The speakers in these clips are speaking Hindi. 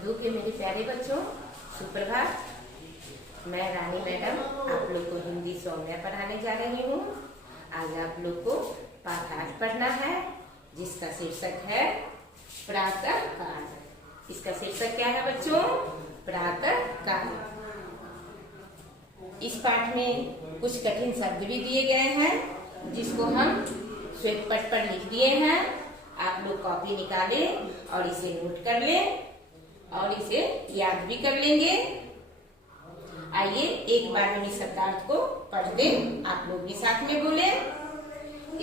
उर्दू के मेरे प्यारे बच्चों, सुप्रभात। मैं रानी मैडम आप लोग को हिंदी सौम्या पढ़ाने जा रही हूँ। आज आप लोग को पाठ 8 पढ़ना है, जिसका शीर्षक है प्रातः काल। इसका शीर्षक क्या है बच्चों? प्रातः काल। इस पाठ में कुछ कठिन शब्द भी दिए गए हैं, जिसको हम श्वेत पट पर लिख दिए हैं। आप लोग कॉपी निकालें और इसे नोट कर लें और इसे याद भी कर लेंगे। आइए एक बार में इस शब्दार्थ को पढ़ दें। आप लोग भी साथ में बोले।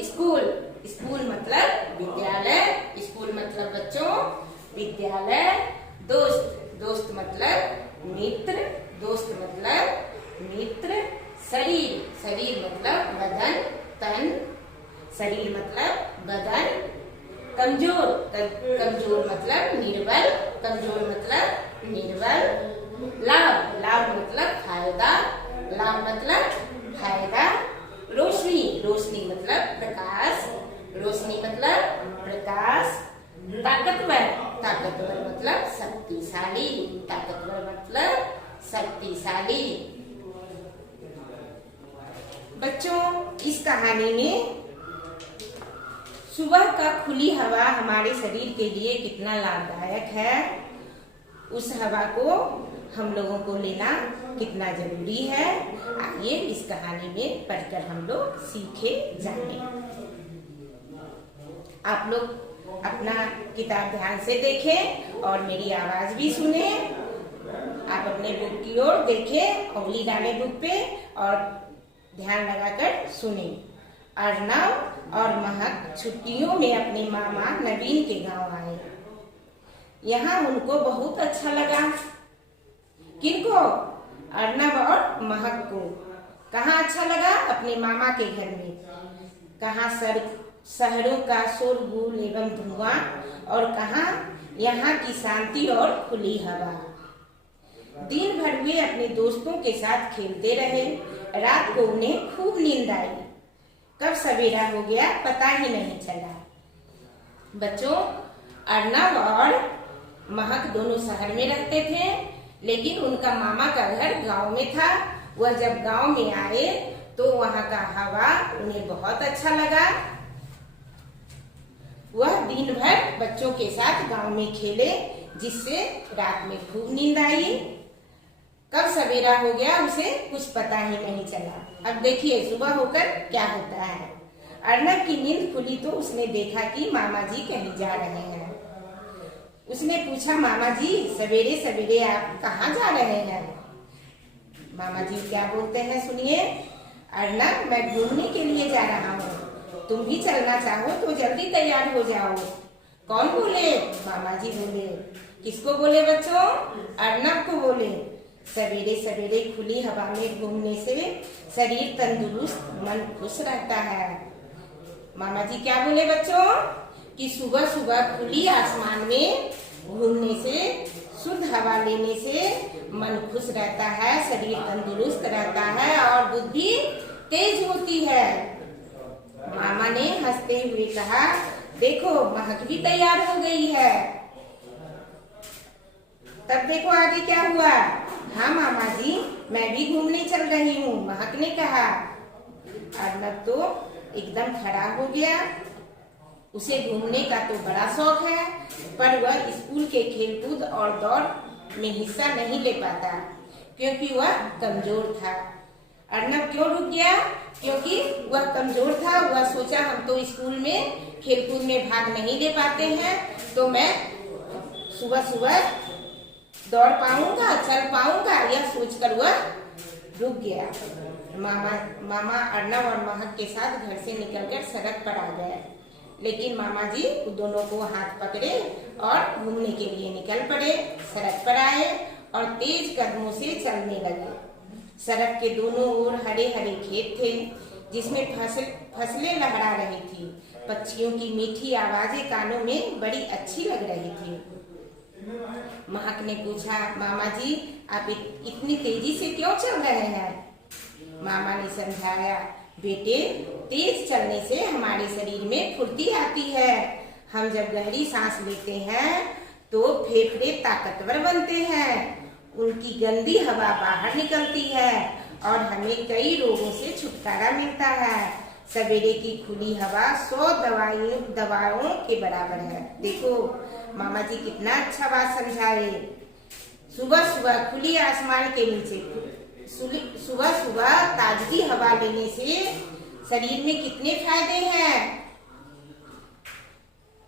स्कूल, स्कूल मतलब विद्यालय। स्कूल मतलब बच्चों विद्यालय। दोस्त, दोस्त मतलब मित्र। दोस्त मतलब मित्र। शरीर, शरीर मतलब बदन, तन। शरीर मतलब बदन। कमजोर, कमजोर मतलब निर्बल। कमजोर मतलब निर्बल। लाभ, लाभ मतलब फायदा। लाभ मतलब फायदा। रोशनी, रोशनी मतलब प्रकाश। रोशनी मतलब प्रकाश। ताकतवर, ताकतवर मतलब शक्तिशाली। ताकतवर मतलब शक्तिशाली। बच्चों, इस कहानी में सुबह का खुली हवा हमारे शरीर के लिए कितना लाभदायक है, उस हवा को हम लोगों को लेना कितना जरूरी है, आइए इस कहानी में पढ़कर हम लोग सीखे जाने। आप लोग अपना किताब ध्यान से देखें और मेरी आवाज भी सुने। आप अपने बुक की ओर देखें, उंगली डालें बुक पे और ध्यान लगाकर सुने। अर्नब और महक छुट्टियों में अपने मामा नवीन के गांव आए। यहाँ उनको बहुत अच्छा लगा। किनको? अर्नब और महक को। कहाँ अच्छा लगा? अपने मामा के घर में। कहाँ? शहरों का शोरगुल एवं धुआं, और कहाँ? यहाँ की शांति और खुली हवा। दिन भर वे अपने दोस्तों के साथ खेलते रहे। रात को उन्हें खूब नींद आई। कब सवेरा हो गया पता ही नहीं चला। बच्चों, अर्नब और महक दोनों शहर में रहते थे, लेकिन उनका मामा का घर गांव में था। वह जब गांव में आए तो वहां का हवा उन्हें बहुत अच्छा लगा। वह दिन भर बच्चों के साथ गांव में खेले, जिससे रात में खूब नींद आई। कब सवेरा हो गया उसे कुछ पता ही नहीं चला। अब देखिए सुबह होकर क्या होता है। अर्नब की नींद खुली तो उसने देखा कि मामा जी कहीं जा रहे हैं। उसने पूछा, मामा जी सवेरे सवेरे आप कहाँ जा रहे हैं? मामा जी क्या बोलते हैं सुनिए। अर्नब, मैं घूमने के लिए जा रहा हूँ, तुम भी चलना चाहो तो जल्दी तैयार हो जाओ। कौन बोले? मामा जी बोले। किसको बोले बच्चों? अर्नब को बोले। सवेरे सवेरे खुली हवा में घूमने से शरीर तंदुरुस्त, मन खुश रहता है। मामा जी क्या बोले बच्चों? कि सुबह सुबह खुली आसमान में घूमने से, शुद्ध हवा लेने से मन खुश रहता है, शरीर तंदुरुस्त रहता है और बुद्धि तेज होती है। मामा ने हंसते हुए कहा, देखो महक भी तैयार हो गई है। तब देखो आगे क्या हुआ। हाँ मामा जी, मैं भी घूमने चल रही हूँ, महक ने कहा। अर्नब तो एकदम खड़ा हो गया। उसे घूमने का तो बड़ा शौक है, पर वह स्कूल के खेलकूद और दौड़ में हिस्सा नहीं ले पाता, क्योंकि वह कमजोर था। अर्नब क्यों रुक गया? क्योंकि वह कमजोर था। वह सोचा हम तो स्कूल में खेलकूद में भाग नहीं ले पाते हैं, तो मैं सुबह सुबह दौड़ पाऊंगा, चल पाऊंगा, यह सोचकर वह रुक गया। मामा अर्नब और महक के साथ घर से निकलकर सड़क पर आ गए, लेकिन मामा जी दोनों को हाथ पकड़े और घूमने के लिए निकल पड़े। सड़क पर आए और तेज कदमों से चलने लगे। सड़क के दोनों ओर हरे हरे खेत थे, जिसमें फसलें लहरा रही थी। पक्षियों की मीठी आवाजें कानों में बड़ी अच्छी लग रही थी। महक ने पूछा, मामा जी आप इतनी तेजी से क्यों चल रहे हैं? मामा ने समझाया, बेटे तेज चलने से हमारे शरीर में फुर्ती आती है। हम जब गहरी सांस लेते हैं तो फेफड़े ताकतवर बनते हैं, उनकी गंदी हवा बाहर निकलती है और हमें कई रोगों से छुटकारा मिलता है। सवेरे की खुली हवा 100 दवाओं के बराबर है। देखो मामा जी कितना अच्छा बात समझाए। सुबह सुबह खुली आसमान के नीचे सुबह सुबह ताजगी हवा लेने से शरीर में कितने फायदे हैं।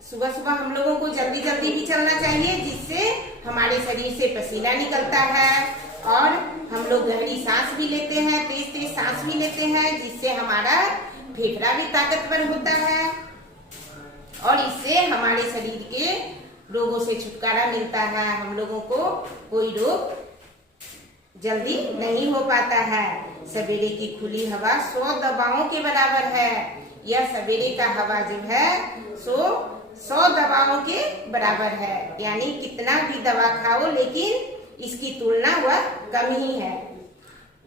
सुबह सुबह हम लोगों को जल्दी जल्दी भी चलना चाहिए, जिससे हमारे शरीर से पसीना निकलता है और हम लोग गहरी सांस भी लेते हैं, तेज तेज सांस भी लेते हैं, जिससे हमारा फेफड़ा भी ताकतवर होता है और इससे हमारे शरीर के रोगों से छुटकारा मिलता है। हम लोगों को कोई रोग जल्दी नहीं हो पाता है। सवेरे की खुली हवा 100 दवाओं के बराबर है। यह सवेरे का हवा जो है 100 दवाओं के बराबर है, यानी कितना भी दवा खाओ लेकिन इसकी तुलना वह कम ही है।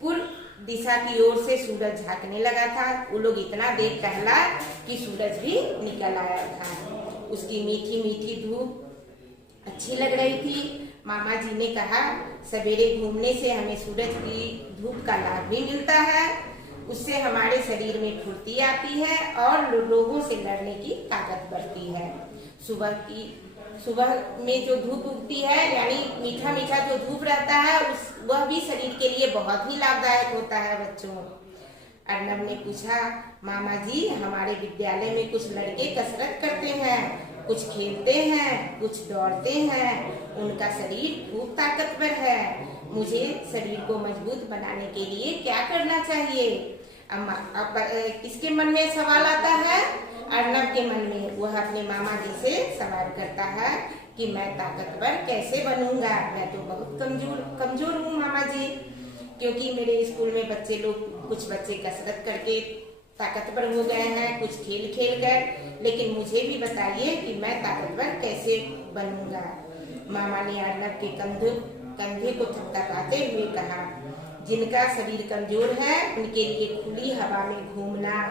पूर्व दिशा की ओर से सूरज झांकने लगा था। वो लोग इतना देर टहला कि सूरज भी निकल आया था। उसकी मीठी मीठी धूप अच्छी लग रही थी। मामा जी ने कहा सवेरे घूमने से हमें सूरज की धूप का लाभ भी मिलता है, उससे हमारे शरीर में फुर्ती आती है और रोगों से लड़ने की ताकत बढ़ती है। सुबह में जो धूप उगती है, यानी मीठा मीठा जो धूप रहता है, वह भी शरीर के लिए बहुत ही लाभदायक होता है। बच्चों, अर्नब ने पूछा मामा जी हमारे विद्यालय में कुछ लड़के कसरत करते हैं, कुछ खेलते हैं, कुछ दौड़ते हैं, उनका शरीर खूब ताकतवर है। मुझे शरीर को मजबूत बनाने के लिए क्या करना चाहिए? अब किसके मन में सवाल आता है? अर्नब के मन में। वह अपने मामा जी से सवाल करता है कि मैं ताकतवर कैसे बनूंगा? मैं तो बहुत कमजोर हूँ मामा जी, क्योंकि मेरे स्कूल में कुछ बच्चे कसरत करके ताकतवर हो गए हैं, कुछ खेल खेल कर, लेकिन मुझे भी बताइए कि मैं ताकतवर कैसे बनूंगा। मामा ने अर्नब के कंधे को थपथपाते हुए कहा, जिनका शरीर कमजोर है उनके लिए खुली हवा में घूमना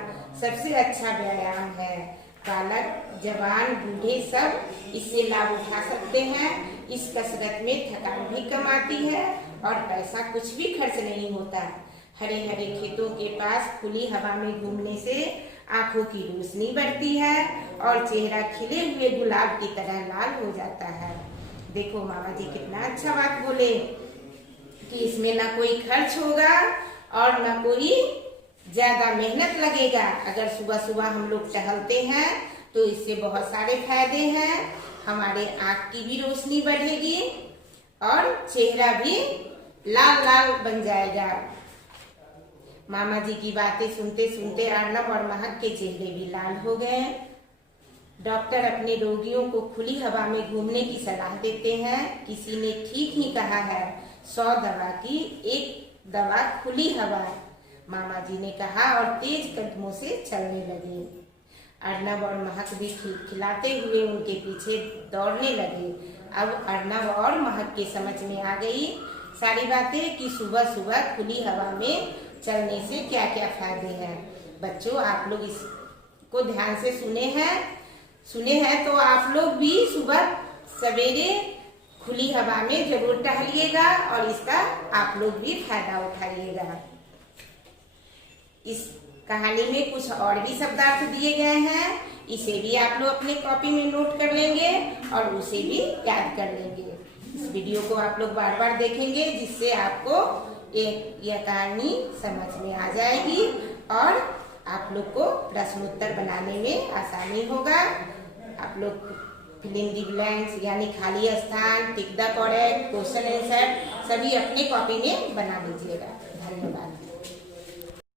सबसे अच्छा व्यायाम है। बालक, जवान, बूढ़े सब इससे लाभ उठा सकते हैं। इस कसरत में थकान भी कम आती है और पैसा कुछ भी खर्च नहीं होता। हरे हरे खेतों के पास खुली हवा में घूमने से आंखों की रोशनी बढ़ती है और चेहरा खिले हुए गुलाब की तरह लाल हो जाता है। देखो मामा जी कितना अच्छा बात बोले कि इसमें ना कोई खर्च होगा और ना कोई ज्यादा मेहनत लगेगा। अगर सुबह सुबह हम लोग टहलते हैं तो इससे बहुत सारे फायदे हैं। हमारे आंख की भी रोशनी बढ़ेगी और चेहरा भी लाल लाल बन जाएगा। मामा जी की बातें सुनते सुनते अर्नब और महक के चेहरे भी लाल हो गए। डॉक्टर अपने रोगियों को खुली हवा में घूमने की सलाह देते हैं। किसी ने ठीक ही कहा है, 100 दवा की एक दवा खुली हवा। मामा जी ने कहा और तेज कदमों से चलने लगे। अर्नब और महक भी खिलखिलाते हुए उनके पीछे दौड़ने लगे। अब अर्नब और महक के समझ में आ गई सारी बातें कि सुबह सुबह खुली हवा में चलने से क्या क्या फायदे हैं। बच्चों, आप लोग इसको ध्यान से सुने हैं तो आप लोग भी सुबह सवेरे खुली हवा में जरूर टहलिएगा और इसका आप लोग भी फायदा उठाइएगा। इस कहानी में कुछ और भी शब्दार्थ दिए गए हैं, इसे भी आप लोग अपने कॉपी में नोट कर लेंगे और उसे भी याद कर लेंगे। इस वीडियो को आप लोग बार बार देखेंगे, जिससे आपको यह कहानी समझ में आ जाएगी और आप लोग को प्रश्न उत्तर बनाने में आसानी होगा। आप लोग फिल इन द ब्लैंक्स यानी खाली स्थान, tick the correct, question answer सभी अपने कॉपी में बना लीजिएगा। धन्यवाद।